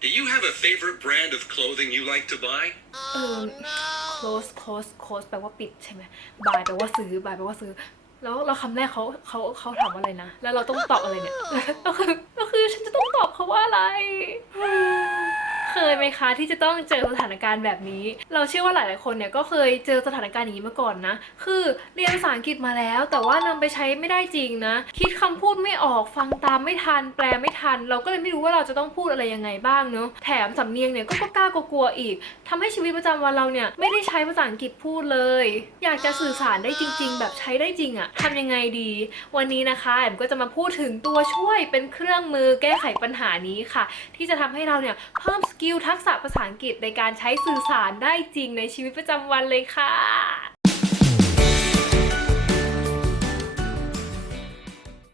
Do you have a favorite brand of clothing you like to buy? เออ close close close แปลว่าปิดใช่ไหม buy แปลว่าซื้อ buy แปลว่าซื้อ แล้วเราคำแรกเขาเขาเขาถามว่าอะไรนะ แล้วเราต้องตอบอะไรเนี่ย ก็คือก็คือฉันจะต้องตอบเขาว่าอะไร เคยไหมคะที่จะต้องเจอสถานการณ์แบบนี้ เราเชื่อว่าหลาย ๆ คนเนี่ยก็เคยเจอสถานการณ์อย่างนี้มาก่อนนะ คือเรียนภาษาอังกฤษมาแล้ว แต่ว่านำไปใช้ไม่ได้จริงนะ คิดคำพูดไม่ออกฟังตามไม่ทัน แปลไม่ทัน เราก็เลยไม่รู้ว่าเราจะต้องพูดอะไรยังไงบ้างเนอะแถมสำเนียงเนี่ยก็กล้ากลัวอีกทำให้ชีวิตประจำวันเราเนี่ยไม่ได้ใช้ภาษาอังกฤษพูดเลย อยากจะสื่อสารได้จริง ๆ แบบใช้ได้จริงอะทำยังไงดี วันนี้นะคะแอมก็จะมาพูดถึงตัวช่วยเป็นเครื่องมือแก้ไขปัญหานี้ค่ะ ที่จะทำให้เราเนี่ยเพิ่มสกิลทักษะภาษาอังกฤษในการใช้สื่อสารได้จริงในชีวิตประจำวันเลยค่ะ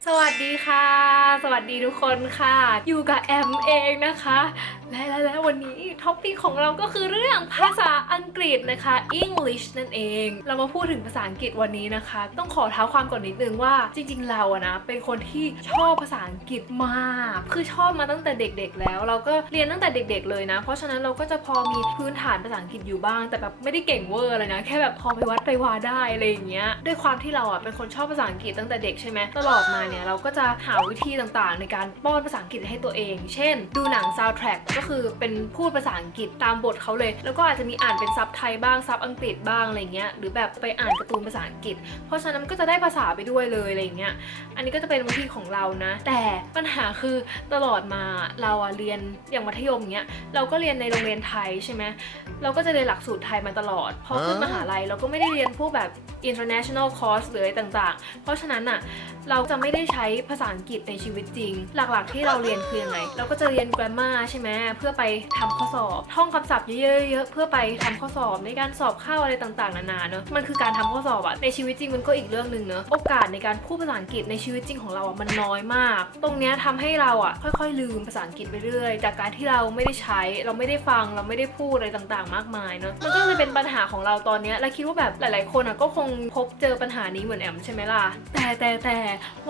สวัสดีค่ะ สวัสดีทุกคนค่ะ อยู่กับแอมเองนะคะ และและและวันนี้ท็อปปิกของเราก็คือเรื่องภาษาอังกฤษนะคะ English นั่นเอง เรามาพูดถึงภาษาอังกฤษวันนี้นะคะ ต้องขอเท้าความก่อนนิดนึงว่าจริง ๆ เราอะนะเป็นคนที่ชอบภาษาอังกฤษมาก คือชอบมาตั้งแต่เด็ก ๆ แล้ว เราก็เรียนตั้งแต่เด็ก ๆ เลยนะ เพราะฉะนั้นเราก็จะพอมีพื้นฐานภาษาอังกฤษอยู่บ้าง แต่แบบไม่ได้เก่งเวอร์เลยนะ แค่แบบพอไปวัดไปวาได้อะไรอย่างเงี้ย ด้วยความที่เราอะเป็นคนชอบภาษาอังกฤษตั้งแต่เด็กใช่ไหมตลอดมาเนี่ยเราก็จะหาวิธีต่างๆ ในการป้อนภาษาอังกฤษให้ตัวเอง เช่น ดูหนัง soundtrack ก็คือเป็นพูดภาษาอังกฤษตามบทเขาเลย แล้วก็อาจจะมีอ่านเป็นซับไทยบ้างซับอังกฤษบ้างอะไรเงี้ยหรือแบบไปอ่านการ์ตูนภาษาอังกฤษ เพราะฉะนั้นก็จะได้ภาษาไปด้วยเลยอะไรเงี้ยอันนี้ก็จะเป็นวิธีของเรานะ แต่ปัญหาคือตลอดมาเราอะเรียนอย่างมัธยมเงี้ยเราก็เรียนในโรงเรียนไทยใช่ไหมเราก็จะเรียนหลักสูตรไทยมาตลอดพอขึ้นมหาลัยเราก็ไม่ได้เรียนพวกแบบ international course หรืออะไรต่างๆ เพราะฉะนั้นอะเราจะไม่ได้ใช้ภาษาอังกฤษในชีวิตจริง หลักๆที่เราเรียนคือยังไง เราก็จะเรียน grammar ใช่ไหมเพื่อไปทำข้อสอบ ท่องคำศัพท์เยอะๆๆเพื่อไปทำข้อสอบ ในการสอบเข้าอะไรต่างๆนานาเนอะมันคือการทำข้อสอบอะในชีวิตจริงมันก็อีกเรื่องหนึ่งเนอะโอกาสในการพูดภาษาอังกฤษในชีวิตจริงของเราอะมันน้อยมาก ตรงเนี้ยทำให้เราอะค่อยๆ ลืมภาษาอังกฤษไปเรื่อย จากการที่เราไม่ได้ใช้ เราไม่ได้ฟังเราไม่ได้พูดอะไรต่างๆ มากมายเนอะมันก็เลยเป็นปัญหาของเราตอนเนี้ยและคิดว่าแบบหลายๆคนอะก็คงพบเจอปัญหานี้เหมือนแอมใช่ไหมล่ะ แต่แต่แต่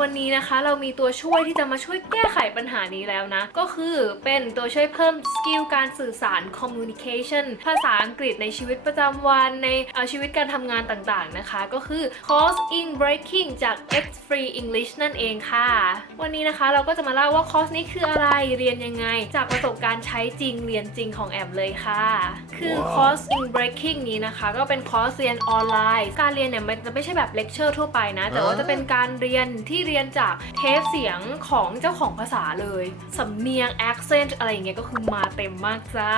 วันนี้นะคะเรามีตัวช่วยที่จะมาช่วยแก้ไขปัญหานี้แล้วนะ ก็คือเป็นตัวช่วยเพิ่มสกิลการสื่อสาร communication ภาษาอังกฤษในชีวิตประจำวันในเอ่อชีวิตการทำงานต่างๆนะคะ ก็คือ Course in Breaking จาก X Free English นั่นเองค่ะ วันนี้นะคะเราก็จะมาเล่าว่าคอร์สนี้คืออะไรเรียนยังไง จากประสบการณ์ใช้จริงเรียนจริงของแอมเลยค่ะ คือคอร์ส in breaking นี้นะคะ ก็เป็นคอร์สเรียนออนไลน์ การเรียนเนี่ยมันจะไม่ใช่แบบเลคเชอร์ทั่วไปนะ แต่ว่าจะเป็นการเรียนที่เรียนจากเทปเสียงของเจ้าของภาษาเลยสำเนียง accent อะไรอย่างเงี้ยก็คือมาเต็มมากจ้า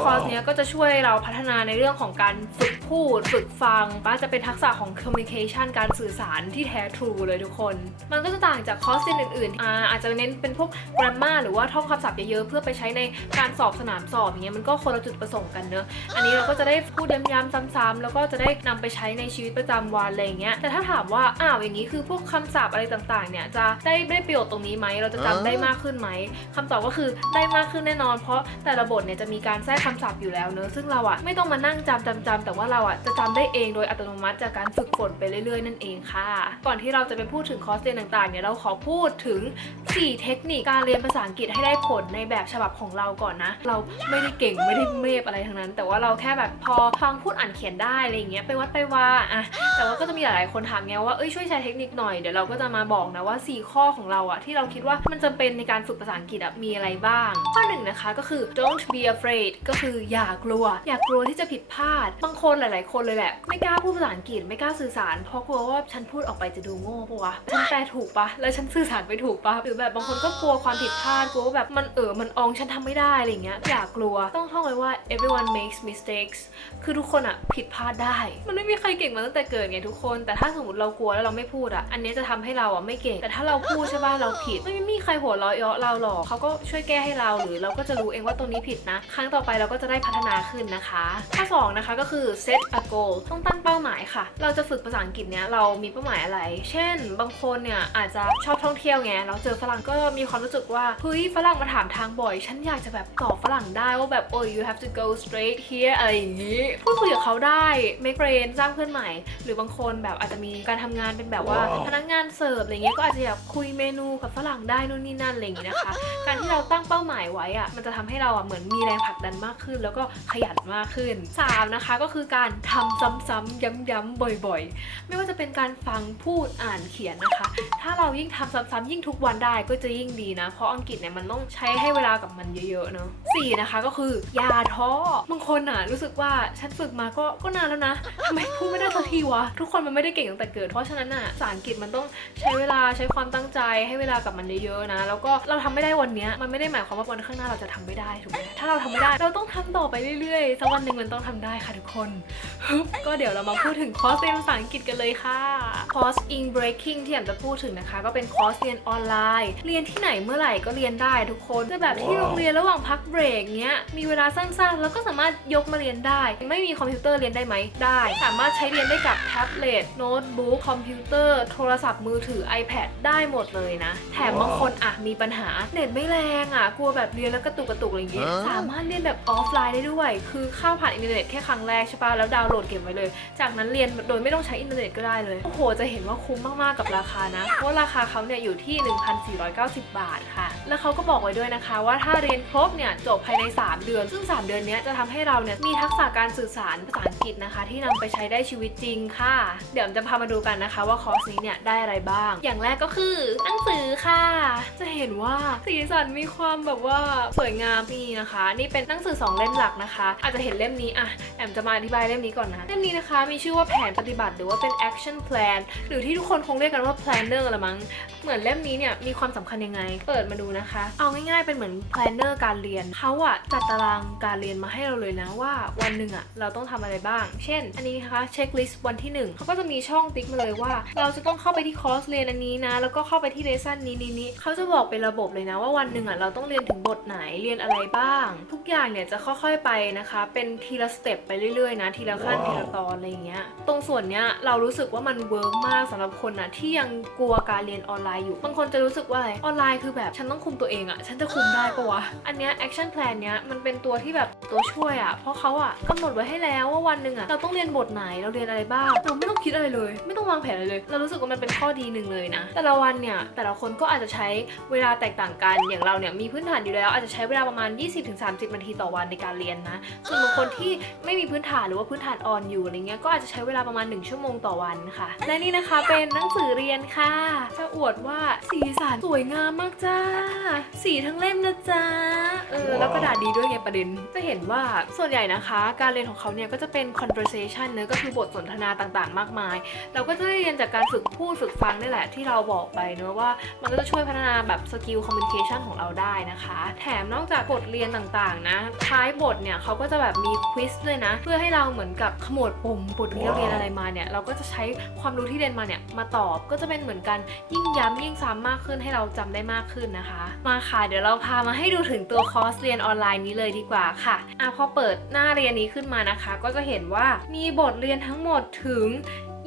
คอร์สเนี้ยก็จะช่วยเราพัฒนาในเรื่องของการฝึกพูด ฝึกฟังก็จะเป็นทักษะของ communication การสื่อสารที่แท้ true เลยทุกคน มันก็จะต่างจากคอร์สเรียนอื่นๆอ่าอาจจะเน้นเป็นพวก grammar หรือว่าท่องคำศัพท์เยอะๆเพื่อไปใช้ในการสอบสนามสอบอย่างเงี้ยมันก็คนละจุดประสงค์กันเนอะอันนี้เราก็จะได้พูดย้ำๆซ้ำๆแล้วก็จะได้นำไปใช้ในชีวิตประจำวันอะไรอย่างเงี้ยแต่ถ้าถามว่าอ้าวอย่างนี้คือพวกคำศัพท์อะไรต่างๆเนี่ยจะได้ได้ประโยชน์ตรงนี้ไหมเราจะจำได้มากขึ้นไหมคำตอบก็คือได้มากขึ้นแน่นอน เพราะแต่ละบทเนี่ยจะมีการแทรกคำศัพท์อยู่แล้วเนอะซึ่งเราอะไม่ต้องมานั่งจำจำจำแต่ว่าเราอะจะจำได้เองโดยอัตโนมัติจากการฝึกฝนไปเรื่อยๆ นั่นเองค่ะ ก่อนที่เราจะไปพูดถึงคอร์สเรียนต่างๆเนี่ยเราขอพูดถึง 4 เทคนิคการเรียนภาษาอังกฤษให้ได้ผลในแบบฉบับของเราก่อนนะ เราไม่ได้เก่งไม่ได้เมฟอะไรทั้งนั้น แต่ว่าเราแค่แบบพอฟังพูดอ่านเขียนได้อะไรอย่างเงี้ยไปวัดไปว่าอะแต่ว่าก็จะมีหลายๆคนถามไงว่าเอ้ยช่วยแชร์เทคนิคหน่อยเดี๋ยวเราก็จะมาบอกนะว่า 4 ข้อของเราอะที่เราคิดว่ามันจำเป็นในการฝึกภาษาอังกฤษมีอะไรบ้าง ข้อหนะคะ ก็คือ don't be afraid ก็คืออย่ากลัว อย่ากลัวที่จะผิดพลาด บางคนหลาย ๆ คนเลยแหละ ไม่กล้าพูดภาษาอังกฤษไม่กล้าสื่อสาร เพราะกลัวว่าฉันพูดออกไปจะดูโง่ปะวะฉันแปลถูกปะแล้วฉันสื่อสารไปถูกปะหรือแบบบางคนก็กลัวความผิดพลาดกลัวว่าแบบมันเออมันอองฉันทำไม่ได้อะไรเงี้ยอย่ากลัวต้องท่องไว้ว่า everyone makes mistakes คือทุกคนอะผิดพลาดได้ มันไม่มีใครเก่งมาตั้งแต่เกิดไงทุกคน แต่ถ้าสมมติเรากลัวแล้วเราไม่พูดอะอันนี้จะทำให้เราอะไม่เก่ง แต่ถ้าเราพูดใช่ป่ะเราผิด ไม่มีใครหัวเราะเยาะเราหรอกเขาก็ช่วยแก้ให้เราหรือเราก็จะรู้เองว่าตรงนี้ผิดนะ ครั้งต่อไปเราก็จะได้พัฒนาขึ้นนะคะ ข้อสองนะคะก็คือ set a goal ต้องตั้งเป้าหมายค่ะ เราจะฝึกภาษาอังกฤษเนี้ยเรามีเป้าหมายอะไร เช่น บางคนเนี่ยอาจจะชอบท่องเที่ยวไงเราเจอฝรั่งก็มีความรู้สึกว่าเฮ้ยฝรั่งมาถามทางบ่อย ฉันอยากจะแบบตอบฝรั่งได้ว่าแบบโอ้ย you have to go straight here อะไรอย่างนี้พูดคุยกับเขาได้ make friends สร้างเพื่อนใหม่ หรือบางคนแบบอาจจะมีการทำงานเป็นแบบว่าพนักงานเสิร์ฟอะไรเงี้ยก็อาจจะอยากคุยเมนูกับฝรั่งได้นู่นนี่นั่นอะไรอย่างงี้นะคะ การที่เราตั้งเป้าหมายไว้อะมันจะทำให้เราอะเหมือนมีแรงผลักดันมากขึ้น แล้วก็ขยันมากขึ้นสามนะคะก็คือการทำซ้ำๆย้ำๆบ่อยๆ ไม่ว่าจะเป็นการฟังพูดอ่านเขียนนะคะ ถ้าเรายิ่งทำซ้ำๆยิ่งทุกวันได้ก็จะยิ่งดีนะ เพราะอังกฤษเนี่ยมันต้องใช้ให้เวลากับมันเยอะๆเนาะสี่นะคะก็คืออย่าท้อบางคนอะรู้สึกว่าฉันฝึกมาก็ก็นานแล้วนะทำไมพูดไม่ได้สักทีวะทุกคนมันไม่ได้เก่งตั้งแต่เกิดเพราะฉะนั้นอะภาษาอังกฤษมันต้องใช้เวลาใช้ความตั้งใจให้เวลากับมันเยอะๆนะ แล้วก็เราทำไม่ได้วันเนี้ยมันไม่ได้หมายความว่าวันข้างหน้าเราจะทำไม่ได้ถูกไหมถ้าเราทำไม่ได้ เราต้องทำต่อไปเรื่อยๆสักวันหนึ่งมันต้องทำได้ค่ะทุกคนฮึบก็เดี๋ยวเรามาพูดถึงคอร์สเรียนภาษาอังกฤษกันเลยค่ะคอร์ส in breaking ที่อยากจะพูดถึงนะคะ ก็เป็นคอร์สเรียนออนไลน์ เรียนที่ไหนเมื่อไหร่ก็เรียนได้ทุกคนจะแบบที่โรงเรียนระหว่างพักเบรกเนี้ยมีเวลาสั้นๆ แล้วก็สามารถยกมาเรียนได้ ไม่มีคอมพิวเตอร์เรียนได้ไหมได้ สามารถใช้เรียนได้กับแท็บเล็ตโน้ตบุ๊กคอมพิวเตอร์โทรศัพท์มือถือ iPad ได้หมดเลยนะ แถมบางคนอะมีปัญหาเน็ตไม่แรงอะกลัวแบบเรียนแล้วกระตุกกระตุกอะไรอย่างเงี้ยสามารถเรียนแบบออฟไลน์ได้ด้วย คือเข้าผ่านอินเทอร์เน็ตแค่ครั้งแรกใช่ปะแล้วดาวน์โหลดเก็บไว้เลย จากนั้นเรียนโดยไม่ต้องใช้อินเทอร์เน็ตก็ได้เลย โอ้โห จะเห็นว่าคุ้มมากๆกับราคานะ เพราะว่าราคาเขาเนี่ยอยู่ที่ 1,490 บาทค่ะ แล้วเขาก็บอกไว้ด้วยนะคะ ว่าถ้าเรียนครบเนี่ยจบภายใน 3 เดือน ซึ่ง 3 เดือนเนี้ยจะทำให้เราเนี่ยมีทักษะการสื่อสารภาษาอังกฤษนะคะ ที่นำไปใช้ได้ชีวิตจริงค่ะ เดี๋ยวจะพามาดูกันนะคะว่าคอร์สนี้เนี่ยได้อะไรบ้าง อย่างแรกก็คือหนังสือค่ะ จะเห็นว่าสีสันมีความแบบว่าสวยงามนี่นะคะ นี่เป็นหนังสือสองเล่มหลักนะคะ อาจจะเห็นเล่มนี้อะแอมจะมาอธิบายเล่มนี้ก่อนนะ เล่มนี้นะคะมีชื่อว่าแผนปฏิบัติหรือว่าเป็น action plan หรือที่ทุกคนคงเรียกกันว่า planner ละมั้ง เหมือนเล่มนี้เนี่ยมีความสำคัญยังไง เปิดมาดูนะคะ เอาง่ายๆเป็นเหมือน planner การเรียนเขาอะจัดตารางการเรียนมาให้เราเลยนะว่าวันหนึ่งอะเราต้องทำอะไรบ้าง เช่น อันนี้นะคะเช็คลิสต์วันที่หนึ่งเขาก็จะมีช่องติ๊กมาเลยว่า เราจะต้องเข้าไปที่คอร์สเรียนอันนี้นะแล้วก็เข้าไปที่เลสันนี้นี้นี้เขาจะบอกเป็นระบบเลยนะว่าวันหนึ่งอะเราต้องเรียนถึงบทไหนเรียนอะไรบ้าง ทุกอย่างเนี่ยจะค่อยๆไปนะคะ เป็นทีละสเต็ปไปเรื่อยๆนะทีละขั้นทีละตอนอะไรอย่างเงี้ยตรงส่วนเนี้ยเรารู้สึกว่ามันเวิร์กมากสำหรับคนนะที่ยังกลัวการเรียนออนไลน์อยู่บางคนจะรู้สึกว่าอะไรออนไลน์คือแบบฉันต้องคุมตัวเองอะฉันจะคุมได้ปะวะอันเนี้ย action plan เนี้ยมันเป็นตัวที่แบบตัวช่วยอะเพราะเขาอะกำหนดไว้ให้แล้วว่าวันหนึ่งอะเราต้องเรียนบทไหนเราเรียนอะไรบ้างเราไม่ต้องคิดอะไรเลย ไม่ต้องวางแผนอะไรเลย เรารู้สึกว่ามันเป็นข้อดีหนึ่งเลยนะแต่ละวันเนี่ยแต่ละคนก็อาจจะใช้เวลาแตกต่างกันอย่างเราเนี่ยมีพื้นฐานอยู่แล้วอาจจะใช้เวลาประมาณ 20-30 นาทีต่อวันในการเรียนนะ ส่วนบางคนที่ไม่มีพื้นฐานหรือว่าพื้นฐานอ่อนอยู่อะไรเงี้ยก็อาจจะใช้เวลาประมาณ 1 ชั่วโมงต่อวันค่ะ และนี่นะคะเป็นหนังสือเรียนค่ะ จะอวดว่าสีสันสวยงามมากจ้า สีทั้งเล่มนะจ๊ะเออแล้วกระดาษดีด้วยไงประเด็น จะเห็นว่าส่วนใหญ่นะคะ การเรียนของเขาเนี่ยก็จะเป็น conversation เนอะก็คือบทสนทนาต่างๆ มากมาย เราก็จะได้เรียนจากการฝึกพูดฝึกฟังนี่แหละที่เราบอกไปเนอะว่ามันก็จะช่วยพัฒนาแบบสกิลคอมมิ n น c a t i o n ของเราได้นะคะ แถมนอกจากบทเรียนต่างๆนะ ท้ายบทเนี่ยเขาก็จะแบบมีควิสด้วยนะ เพื่อให้เราเหมือนกับขมวดปมบทเราเรียนอะไรมาเนี่ย เราก็จะใช้ความรู้ที่เรียนมาเนี่ยมาตอบ ก็จะเป็นเหมือนกันยิ่งย้ำยิ่งซ้ำมากขึ้นให้เราจำได้มากขึ้นนะคะ มาค่ะ เดี๋ยวเราพามาให้ดูถึงตัวคอร์สเรียนออนไลน์นี้เลยดีกว่าค่ะอะพอเปิดหน้าเรียนนี้ขึ้นมานะคะ ก็จะเห็นว่ามีบทเรียนทั้งหมดถึง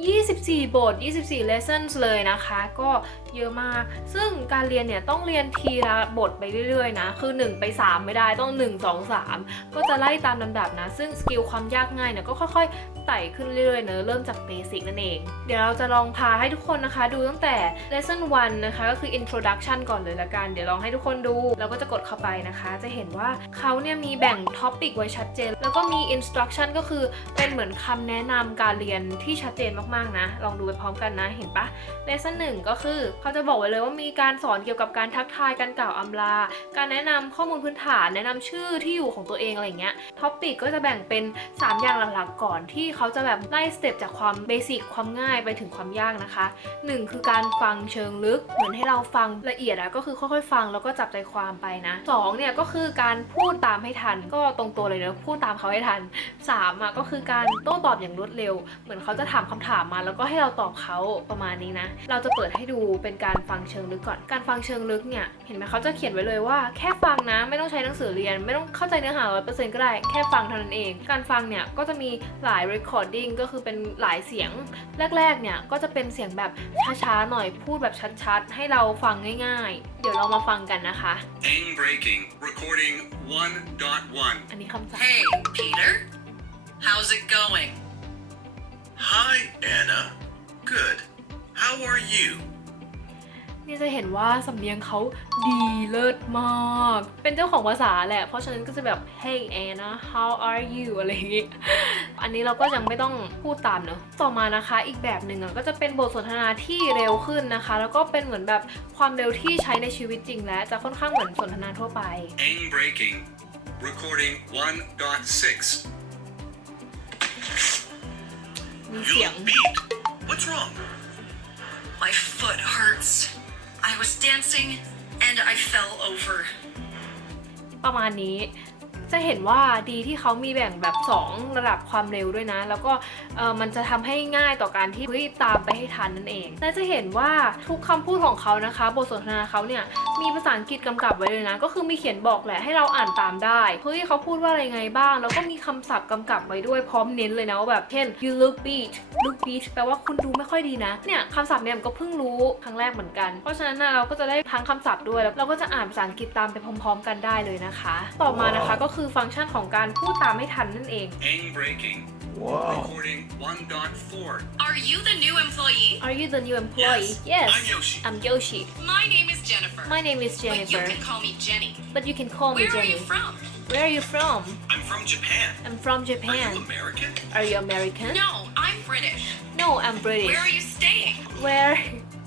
24 บท 24 lessons เลยนะคะ ก็เยอะมาก ซึ่งการเรียนเนี่ยต้องเรียนทีละบทไปเรื่อยๆนะ คือ 1 ไป 3 ไม่ได้ต้อง 1 2 3 ก็จะไล่ตามลำดับนะ ซึ่งสกิลความยากง่ายเนี่ยก็ค่อยๆไต่ขึ้นเรื่อยๆเนอะเริ่มจากเบสิกนั่นเอง เดี๋ยวเราจะลองพาให้ทุกคนนะคะ ดูตั้งแต่ lesson 1 นะคะ ก็คือ introduction ก่อนเลยละกัน เดี๋ยวลองให้ทุกคนดูแล้วก็จะกดเข้าไปนะคะ จะเห็นว่าเขาเนี่ยมีแบ่ง topic ไว้ชัดเจน แล้วก็มี instruction ก็คือเป็นเหมือนคำแนะนำการเรียนที่ชัดเจนมากๆนะ ลองดูไปพร้อมกันนะ เห็นปะ lesson หนึ่งก็คือเขาจะบอกไว้เลยว่ามีการสอนเกี่ยวกับการทักทายการกล่าวอำลา การแนะนำข้อมูลพื้นฐาน แนะนำชื่อที่อยู่ของตัวเองอะไรเงี้ยท็อปิกก็จะแบ่งเป็น 3 อย่างหลักๆก่อนที่เขาจะแบบไล่สเต็ปจากความเบสิกความง่ายไปถึงความยากนะคะ 1 คือการฟังเชิงลึก เหมือนให้เราฟังละเอียดอะก็คือค่อยๆฟังแล้วก็จับใจความไปนะ2เนี่ยก็คือการพูดตามให้ทัน ก็ตรงตัวเลยเนอะพูดตามเขาให้ทัน3อะก็คือการโต้ตอบอย่างรวดเร็ว เหมือนเขาจะถามคำถามมา แล้วก็ให้เราตอบเขาประมาณนี้นะ เราจะเปิดให้ดูเป็นเป็นการฟังเชิงลึกก่อน การฟังเชิงลึกเนี่ย เห็นไหมเขาจะเขียนไว้เลยว่าแค่ฟังนะ ไม่ต้องใช้หนังสือเรียน ไม่ต้องเข้าใจเนื้อหา100%ก็ได้ แค่ฟังเท่านั้นเอง การฟังเนี่ย ก็จะมีหลาย recording ก็คือเป็นหลายเสียง แรกๆ เนี่ย ก็จะเป็นเสียงแบบช้าๆ หน่อย พูดแบบชัดๆ ให้เราฟังง่ายๆ เดี๋ยวเรามาฟังกันนะคะ Aim breaking. Recording 1.1. อันนี้คำศัพท์ Hey, Peter. How's it going? Hi, Anna. Good. How are you? นี่จะเห็นว่าสำเนียงเขาดีเลิศมาก เป็นเจ้าของภาษาแหละ เพราะฉะนั้นก็จะแบบ hey Anna how are you อะไรอย่างงี้ อันนี้เราก็ยังไม่ต้องพูดตามเนอะต่อมานะคะอีกแบบหนึ่งอะก็จะเป็นบทสนทนาที่เร็วขึ้นนะคะ แล้วก็เป็นเหมือนแบบความเร็วที่ใช้ในชีวิตจริงและจะค่อนข้างเหมือนสนทนาทั่วไป Aim breaking. Recording 1.6. มี You เสียง look beat. What's wrong? My foot hurts. I was dancing and I fell over. ประมาณนี้ จะเห็นว่าดีที่เขามีแบ่งแบบ 2 ระดับความเร็วด้วยนะ แล้วก็มันจะทำให้ง่ายต่อการที่เฮ้ยตามไปให้ทันนั่นเอง และจะเห็นว่าทุกคำพูดของเขานะคะ บทสนทนาเขาเนี่ยมีภาษาอังกฤษกำกับไว้เลยนะ ก็คือมีเขียนบอกแหละให้เราอ่านตามได้เฮ้ยเขาพูดว่าอะไรไงบ้าง แล้วก็มีคำศัพท์กำกับไว้ด้วยพร้อมเน้นเลยนะว่าแบบเช่น you look beat look beat แปลว่าคุณดูไม่ค่อยดีนะเนี่ยคำศัพท์เนี่ยมันก็เพิ่งรู้ครั้งแรกเหมือนกัน เพราะฉะนั้นนะเราก็จะได้ทั้งคำศัพท์ด้วยแล้วเราก็จะอ่านภาษาอังกฤษตามไปพร้อม ๆ กันได้เลยนะคะ ต่อมานะคะก็คือฟังก์ชันของการพูดตามไม่ทันนั่นเอง Aim breaking. Wow. Recording 1.4. Are you the new employee? Are you the new employee Yes. I'm Yoshi. I'm Yoshi My name is Jennifer. My name is But you Jennifer can call me Jenny. but you can call me Where are Jenny you from? Where are you from I'm from Japan. I'm from Are Japan you American? Are you American No, I'm British. No I'm British Where are you staying? Where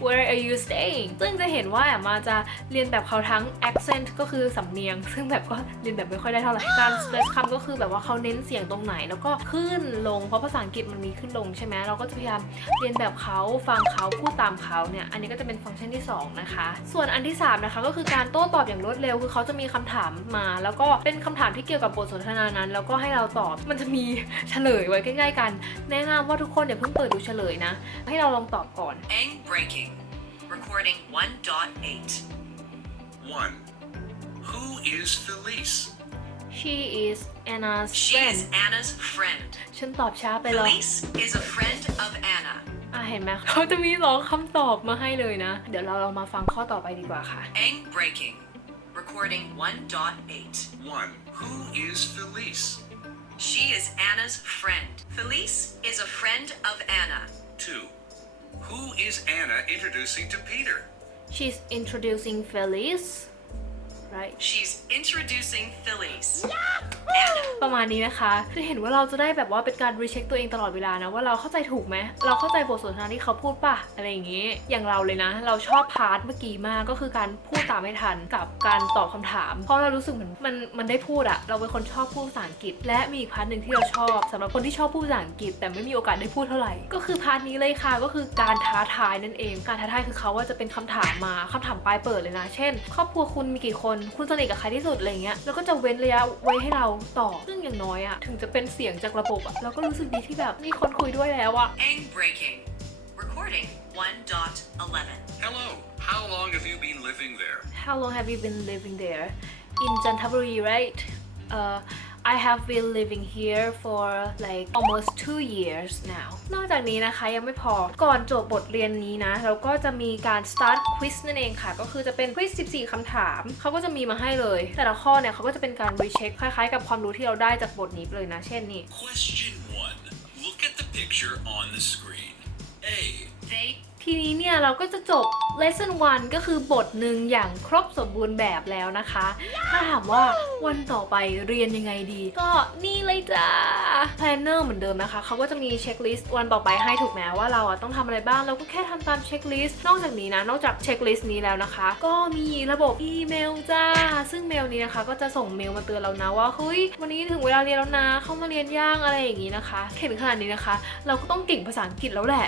Where are you staying ซึ่งจะเห็นว่าแอมมาจะเรียนแบบเขาทั้ง accent ก็คือสำเนียง ซึ่งแบบก็เรียนแบบไม่ค่อยได้เท่าไหร่ การ stress คำก็คือแบบว่าเขาเน้นเสียงตรงไหน แล้วก็ขึ้นลง เพราะภาษาอังกฤษมันมีขึ้นลงใช่ไหมเราก็จะพยายามเรียนแบบเขาฟังเขาพูดตามเขาเนี่ย อันนี้ก็จะเป็นฟังก์ชันที่ 2 นะคะ ส่วนอันที่ 3 นะคะ ก็คือการโต้ตอบอย่างรวดเร็ว คือเขาจะมีคำถามมา แล้วก็เป็นคำถามที่เกี่ยวกับบทสนทนานั้น แล้วก็ให้เราตอบ มันจะมีเฉลยไว้ใกล้ๆกัน แนะนำว่าทุกคนอย่าเพิ่งเปิดดูเฉลยนะ ให้เราลองตอบก่อน Ang breaking. Recording 1.8. 1. Who is Felice? She is Anna's She friend is Anna's friend. ฉันตอบช้าไปหรอ Felice is a friend of Anna. อ่ะเห็นไหม เขาจะมีสองคำตอบมาให้เลยนะ เดี๋ยวเราลองมาฟังข้อต่อไปดีกว่าค่ะ Ang breaking. Recording 1.8. 1. Who is Felice? She is Anna's friend. Felice is a friend of Anna. 2. Who is Anna introducing to Peter? She's introducing Felice right She's introducing Felice. Anna. ประมาณนี้นะคะจะเห็นว่าเราจะได้แบบว่าเป็นการรีเช็คตัวเองตลอดเวลานะว่าเราเข้าใจถูกไหมเราเข้าใจบทสนทนาที่เขาพูดป่ะอะไรอย่างงี้ อย่างเราเลยนะ เราชอบพาร์ทเมื่อกี้มากก็คือการพูดตามไม่ทันกับการตอบคำถาม เพราะเรารู้สึกเหมือนมันมันได้พูดอะเราเป็นคนชอบพูดภาษาอังกฤษ และมีอีกพาร์ทหนึ่งที่เราชอบสำหรับคนที่ชอบพูดภาษาอังกฤษ แต่ไม่มีโอกาสได้พูดเท่าไหร่ ก็คือพาร์ทนี้เลยค่ะก็คือการท้าทายนั่นเอง การท้าทายคือเขาว่าจะเป็นคำถามมาคำถามปลายเปิดเลยนะ เช่น ครอบครัวคุณมีกี่คนคุณสนิทกับใครที่สุดอะไรเงี้ยแล้วก็จะเว้นระยะไว้ให้เราตอบซึ่งอย่างน้อยอะถึงจะเป็นเสียงจากระบบอะเราก็รู้สึกดีที่แบบมีคนคุยด้วยแล้วอะ Ang breaking. Recording 1.11. Hello. How long have you been living there? How long have you been living there in Jantaburi right uh I have been living here for like almost two years now นอกจากนี้นะคะยังไม่พอ ก่อนจบบทเรียนนี้นะ เราก็จะมีการ start quiz นั่นเองค่ะ ก็คือจะเป็น quiz 14คำถาม เขาก็จะมีมาให้เลย แต่ละข้อเนี่ยเขาก็จะเป็นการ recheck คล้ายๆ กับความรู้ที่เราได้จากบทนี้เลยนะ เช่นนี่ Question 1. Look at the picture on the screen. A. They ทีนี้เนี่ยเราก็จะจบ lesson 1 ก็คือบทหนึ่งอย่างครบสมบูรณ์แบบแล้วนะคะ ถ้าถามว่าวันต่อไปเรียนยังไงดี ก็นี่เลยจ้า planner เหมือนเดิมนะคะ เขาก็จะมีเช็คลิสต์วันต่อไปให้ถูกไหมว่าเราอะต้องทำอะไรบ้าง เราก็แค่ทำตามเช็คลิสต์ นอกจากนี้นะ นอกจากเช็คลิสต์นี้แล้วนะคะ ก็มีระบบอีเมลจ้า ซึ่งเมลนี้นะคะ ก็จะส่งเมลมาเตือนเรานะว่า เฮ้ย วันนี้ถึงเวลาเรียนแล้วนะ เข้ามาเรียนย่างอะไรอย่างนี้นะคะเห็นขนาดนี้นะคะ เราก็ต้องเก่งภาษาอังกฤษแล้วแหละ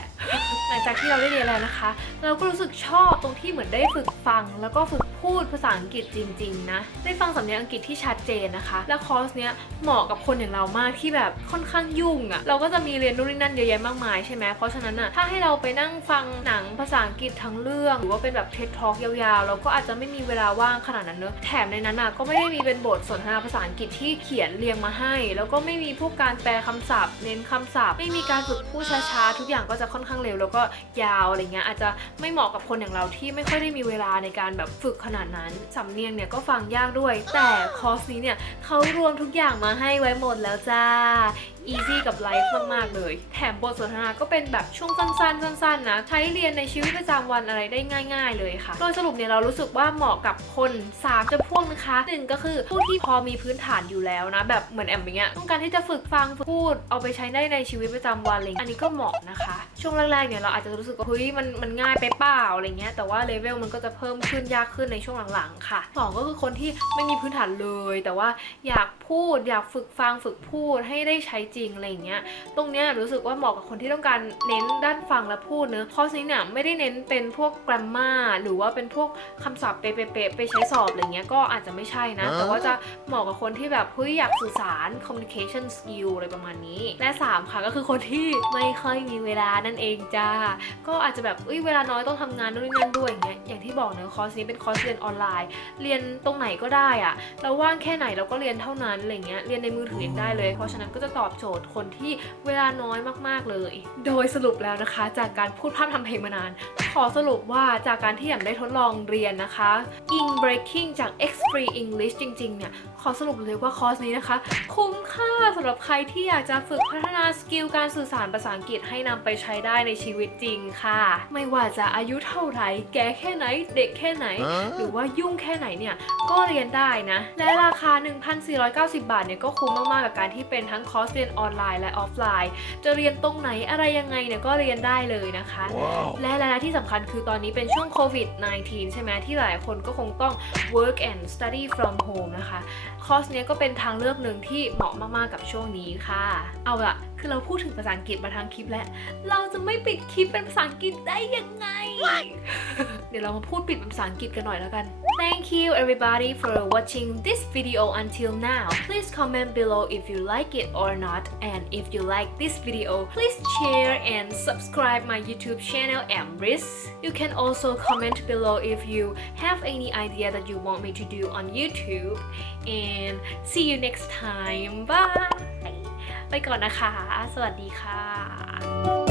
หลังจากที่เราได้เรียนแล้วนะคะ เราก็รู้สึกชอบตรงที่เหมือนได้ฝึกฟัง แล้วก็ฝึกพูดภาษาอังกฤษจริง ๆ นะ ได้ฟังสำเนียงอังกฤษที่ชัดเจนนะคะ และคอร์สเนี้ยเหมาะกับคนอย่างเรามากที่แบบค่อนข้างยุ่งอะ่ะเราก็จะมีเรียนนู่นนี่นั่นเยอะแยะมากมายใช่ไหมเพราะฉะนั้นอะถ้าให้เราไปนั่งฟังหนังภาษาอังกฤษทั้งเรื่อง หรือว่าเป็นแบบเท็ดทอล์กยาวๆ เราก็อาจจะไม่มีเวลาว่างขนาดนั้นเนอะแถมในนั้นอะก็ไม่ได้มีเป็นบทสนทนาภาษาอังกฤษที่เขียนเรียงมาให้ แล้วก็ไม่มีพวกการแปลคำศัพท์ เน้นคำศัพท์ ไม่มีการฝึกพูดช้าๆทุกอย่างก็จะค่อนข้างเร็วแล้วก็ยาวอะไรเงี้ยอาจจะไม่เหมาะกับคนอย่างเราที่ไม่ค่อยได้มีเวลาในการแบบฝึกขนาดนั้นสำเนียงเนี่ยก็ฟังยากด้วย แต่คอร์สนี้เนี่ยเขารวมทุกอย่างมาให้ไว้หมดแล้วจ้า easy กับ life มากๆเลย แถมบทสนทนาก็เป็นแบบช่วงสั้นๆสั้นๆนะใช้เรียนในชีวิตประจำวันอะไรได้ง่าย ๆ เลยค่ะโดยสรุปเนี่ยเรารู้สึกว่าเหมาะกับคน3จำพวกนะคะหนึ่งก็คือผู้ที่พอมีพื้นฐานอยู่แล้วนะ แบบเหมือนแอมอย่างเงี้ยต้องการที่จะฝึกฟังฝึกพูดเอาไปใช้ได้ในชีวิตประจำวันอะไรเงี้ยอันนี้ก็เหมาะนะคะ ช่วงแรกๆเนี่ยเราอาจจะรู้สึกว่าเฮ้ยมันมันง่ายไปเปล่าอะไรเงี้ยแต่ว่าเลเวลมันก็จะเพิ่มขึ้นยากขึ้นในช่วงหลังๆค่ะสองก็คือคนที่ไม่มีพื้นฐานเลย แต่ว่าอยากพูดอยากฝึกฟังฝึกพูดให้ได้ใช้จริงอะไรเงี้ย ตรงเนี้ยรู้สึกว่าเหมาะกับคนที่ต้องการเน้นด้านฟังและพูดเนอะคอร์สนี้เนี่ยไม่ได้เน้นเป็นพวก grammar หรือว่าเป็นพวกคำศัพท์เป๊ะๆๆไปใช้สอบอะไรเงี้ยก็อาจจะไม่ใช่นะ แต่ว่าจะเหมาะกับคนที่แบบเฮ้ยอยากสื่อสาร communication skill อะไรประมาณนี้ และ 3 ค่ะก็คือคนที่ไม่ค่อยมีเวลานั่นเองจ้า ก็อาจจะแบบเอ้ยเวลาน้อยต้องทำงานนู่นนี่นั่นด้วยอย่างเงี้ยอย่างที่บอกเนอะคอร์สนี้เป็นคอร์สเรียนออนไลน์ เรียนตรงไหนก็ได้อะเราว่างแค่ไหนเราก็เรียนเท่านั้นอะไรเงี้ยเรียนในมือถือยังได้เลย เพราะฉะนั้นก็จะตอบโจทย์ คนที่เวลาน้อยมากๆเลย โดยสรุปแล้วนะคะ จากการพูดภาพทำเพลงมานาน ขอสรุปว่าจากการที่แอมได้ทดลองเรียนนะคะ In Breaking จาก X Free English จริงๆเนี่ยขอสรุปเลยว่าคอร์สนี้นะคะ คุ้มค่าสำหรับใครที่อยากจะฝึกพัฒนาสกิลการสื่อสารภาษาอังกฤษให้นำไปใช้ได้ในชีวิตจริงค่ะ ไม่ว่าจะอายุเท่าไหร่ แก่แค่ไหน เด็กแค่ไหน หรือว่ายุ่งแค่ไหนเนี่ย ก็เรียนได้นะ และราคา 1,490 บาทเนี่ยก็คุ้มมากๆกับการที่เป็นทั้งคอร์สเรียนออนไลน์และออฟไลน์ จะเรียนตรงไหนอะไรยังไงเนี่ยก็เรียนได้เลยนะคะและและและที่สำคัญคือตอนนี้เป็นช่วงโควิด -19 ใช่ไหมที่หลายคนก็คงต้อง work and study from home นะคะ คอร์สเนี้ยก็เป็นทางเลือกหนึ่งที่เหมาะมากๆกับช่วงนี้ค่ะ เอาละ คือเราพูดถึงภาษาอังกฤษมาทางคลิปแล้ว เราจะไม่ปิดคลิปเป็นภาษาอังกฤษได้ยังไง เดี๋ยวเรามาพูดปิดเป็นภาษาอังกฤษกันหน่อยแล้วกัน Thank you everybody for watching this video until now. Please comment below if you like it or not. And if you like this video, please share and subscribe my YouTube channel Amris. You can also comment below if you have any idea that you want me to do on YouTube. And see you next time. Bye. ไปก่อนนะคะ สวัสดีค่ะ